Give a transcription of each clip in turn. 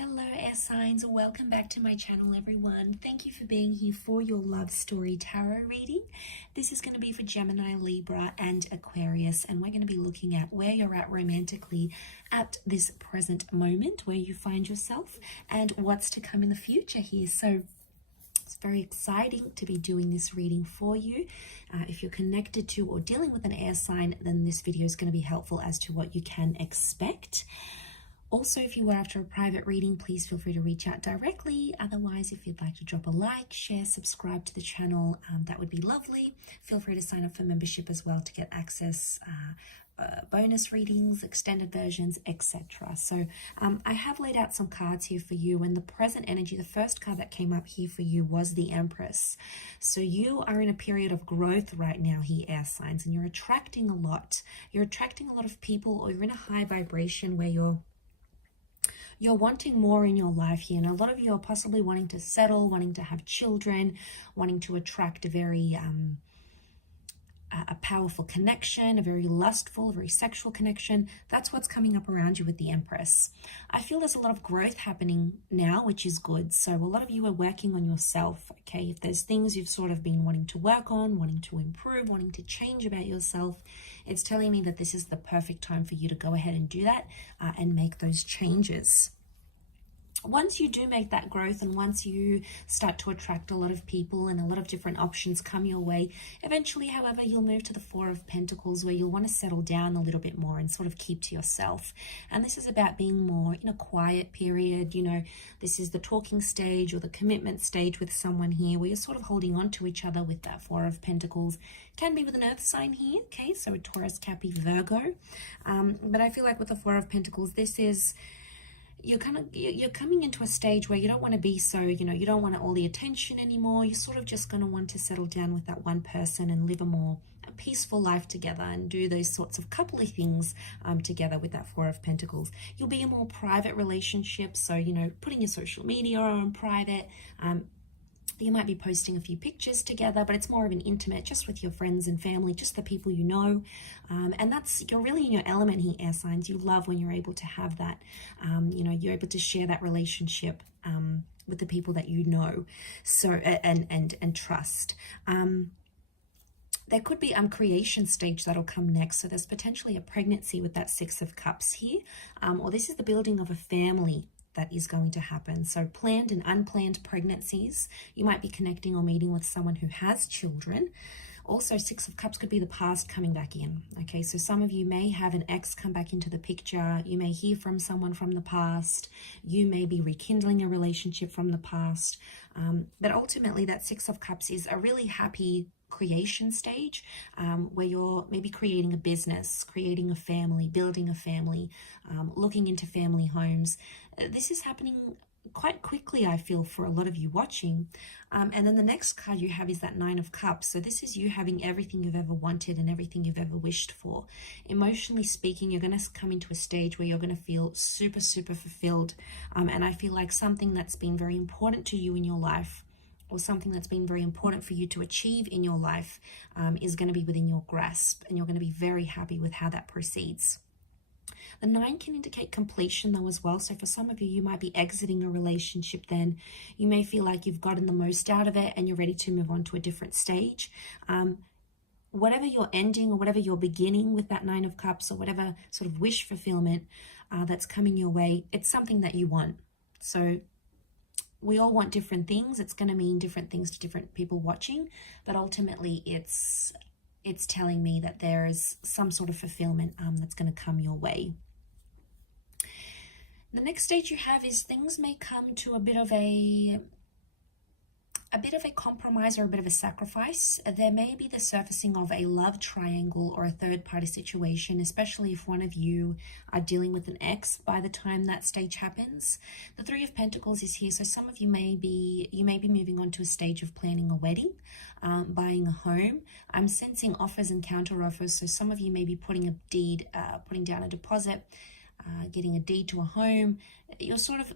Hello air signs, welcome back to my channel everyone. Thank you for being here for your love story tarot reading. This is going to be for Gemini, Libra and Aquarius, and we're going to be looking at where you're at romantically at this present moment, where you find yourself and what's to come in the future here. So it's very exciting to be doing this reading for you. If you're connected to or dealing with an air sign, then this video is going to be helpful as to what you can expect. Also, if you were after a private reading, please feel free to reach out directly. Otherwise, if you'd like to drop a like, share, subscribe to the channel, that would be lovely. Feel free to sign up for membership as well to get access, bonus readings, extended versions, etc. So I have laid out some cards here for you, and the present energy, the first card that came up here for you was the Empress. So you are in a period of growth right now here, air signs, and you're attracting a lot. You're attracting a lot of people, or you're in a high vibration where you're wanting more in your life here, and a lot of you are possibly wanting to settle, wanting to have children, wanting to attract a very a powerful connection, a very lustful, very sexual connection. That's what's coming up around you with the Empress. I feel there's a lot of growth happening now, which is good. So a lot of you are working on yourself, okay? If there's things you've sort of been wanting to work on, wanting to improve, wanting to change about yourself, it's telling me that this is the perfect time for you to go ahead and do that and make those changes. Once you do make that growth, and once you start to attract a lot of people and a lot of different options come your way, eventually, however, you'll move to the Four of Pentacles, where you'll want to settle down a little bit more and sort of keep to yourself. And this is about being more in a quiet period. You know, this is the talking stage or the commitment stage with someone here, where you're sort of holding on to each other with that Four of Pentacles. Can be with an earth sign here, okay, so a Taurus, Capricorn, Virgo. But I feel like with the Four of Pentacles, this is, you're coming into a stage where you don't want to be so, you don't want all the attention anymore. You're sort of just going to want to settle down with that one person and live a peaceful life together and do those sorts of coupley things together with that Four of Pentacles. You'll be a more private relationship, so, putting your social media on private. You might be posting a few pictures together, but it's more of an intimate, just with your friends and family, just the people you know. And you're really in your element here, air signs. You love when you're able to have that, you're able to share that relationship with the people that you know, so and trust. There could be creation stage that'll come next. So there's potentially a pregnancy with that Six of Cups here, or this is the building of a family that is going to happen. So planned and unplanned pregnancies. You might be connecting or meeting with someone who has children. Also, Six of Cups could be the past coming back in. Okay, so some of you may have an ex come back into the picture. You may hear from someone from the past. You may be rekindling a relationship from the past. But ultimately, that Six of Cups is a really happy creation stage, where you're maybe creating a business, creating a family, building a family, looking into family homes. This is happening quite quickly, I feel, for a lot of you watching. And then the next card you have is that Nine of Cups. So this is you having everything you've ever wanted and everything you've ever wished for. Emotionally speaking, you're going to come into a stage where you're going to feel super, super fulfilled. And I feel like something that's been very important to you in your life, or something that's been very important for you to achieve in your life, is going to be within your grasp, and you're going to be very happy with how that proceeds. The 9 can indicate completion though as well. So for some of you, you might be exiting a relationship then. You may feel like you've gotten the most out of it and you're ready to move on to a different stage. Whatever you're ending or whatever you're beginning with that Nine of Cups, or whatever sort of wish fulfillment that's coming your way, it's something that you want. So we all want different things. It's going to mean different things to different people watching, but ultimately it's telling me that there is some sort of fulfillment that's going to come your way. The next stage you have is things may come to a bit of a compromise or a bit of a sacrifice. There may be the surfacing of a love triangle or a third party situation, especially if one of you are dealing with an ex by the time that stage happens. The Three of Pentacles is here, so some of you may be moving on to a stage of planning a wedding, buying a home. I'm sensing offers and counter offers, so some of you may be putting down a deposit, getting a deed to a home. You're sort of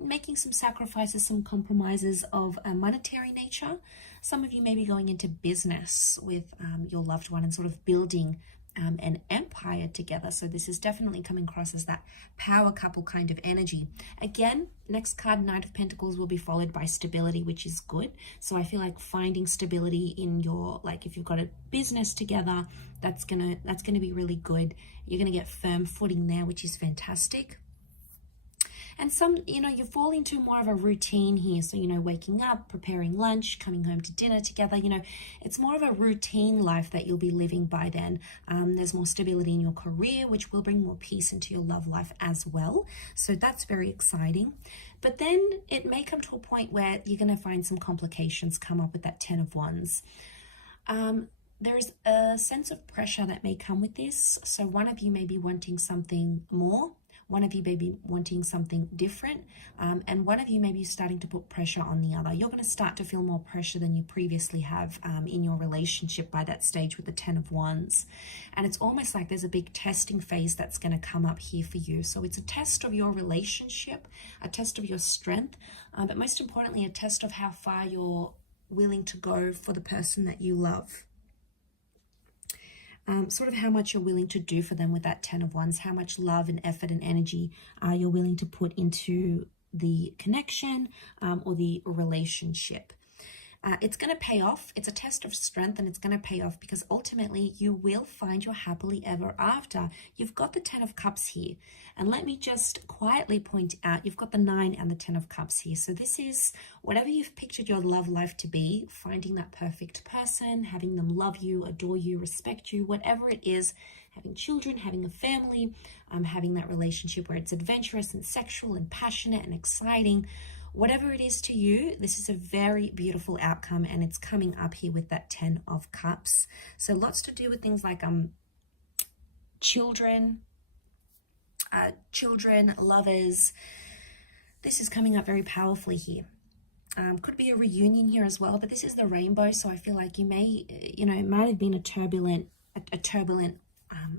making some sacrifices, some compromises of a monetary nature. Some of you may be going into business with your loved one and sort of building and Empire together. So this is definitely coming across as that power couple kind of energy. Again, next card, Knight of Pentacles, will be followed by stability, which is good. So I feel like finding stability in your, like if you've got a business together, that's gonna be really good. You're gonna get firm footing there, which is fantastic. And you fall into more of a routine here. So, waking up, preparing lunch, coming home to dinner together, it's more of a routine life that you'll be living by then. There's more stability in your career, which will bring more peace into your love life as well. So that's very exciting. But then it may come to a point where you're going to find some complications come up with that 10 of Wands. There's a sense of pressure that may come with this. So one of you may be wanting something more. One of you may be wanting something different, and one of you may be starting to put pressure on the other. You're going to start to feel more pressure than you previously have in your relationship by that stage with the 10 of Wands. And it's almost like there's a big testing phase that's going to come up here for you. So it's a test of your relationship, a test of your strength, but most importantly, a test of how far you're willing to go for the person that you love. Sort of how much you're willing to do for them with that 10 of Wands, how much love and effort and energy you're willing to put into the connection or the relationship. It's going to pay off. It's a test of strength, and it's going to pay off because ultimately you will find your happily ever after. You've got the 10 of Cups here. And let me just quietly point out, you've got the 9 and the 10 of Cups here. So this is whatever you've pictured your love life to be, finding that perfect person, having them love you, adore you, respect you, whatever it is, having children, having a family, having that relationship where it's adventurous and sexual and passionate and exciting. Whatever it is to you, this is a very beautiful outcome, and it's coming up here with that 10 of Cups. So lots to do with things like children, lovers. This is coming up very powerfully here. Could be a reunion here as well, but this is the rainbow, so I feel like you may, it might have been a turbulent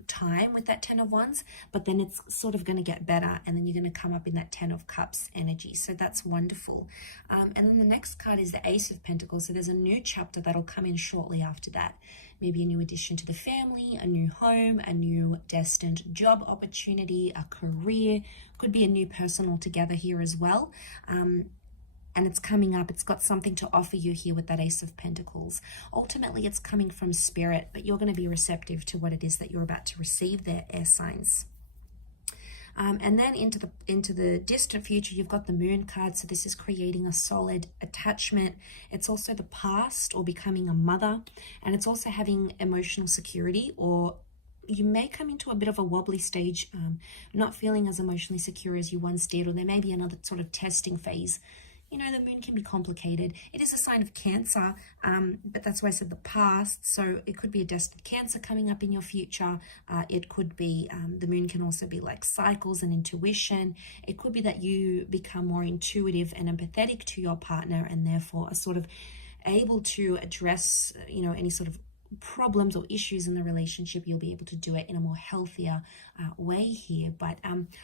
time with that 10 of Wands, but then it's sort of going to get better, and then you're going to come up in that 10 of Cups energy. So that's wonderful. And then the next card is the Ace of Pentacles. So there's a new chapter that'll come in shortly after that. Maybe a new addition to the family, a new home, a new destined job opportunity, a career. Could be a new person altogether here as well. And it's coming up. It's got something to offer you here with that Ace of Pentacles. Ultimately, it's coming from spirit, but you're going to be receptive to what it is that you're about to receive there, air signs. And then into the distant future, you've got the Moon card. So this is creating a solid attachment. It's also the past or becoming a mother. And it's also having emotional security, or you may come into a bit of a wobbly stage, not feeling as emotionally secure as you once did, or there may be another sort of testing phase. The moon can be complicated. It is a sign of Cancer, but that's why I said the past. So it could be a destined Cancer coming up in your future. It could be, the moon can also be like cycles and intuition. It could be that you become more intuitive and empathetic to your partner, and therefore are sort of able to address, any sort of problems or issues in the relationship. You'll be able to do it in a more healthier way here. But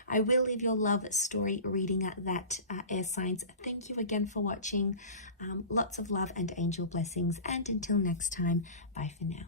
I will leave your love story reading at that, air signs. Thank you again for watching. Lots of love and angel blessings, and until next time, bye for now.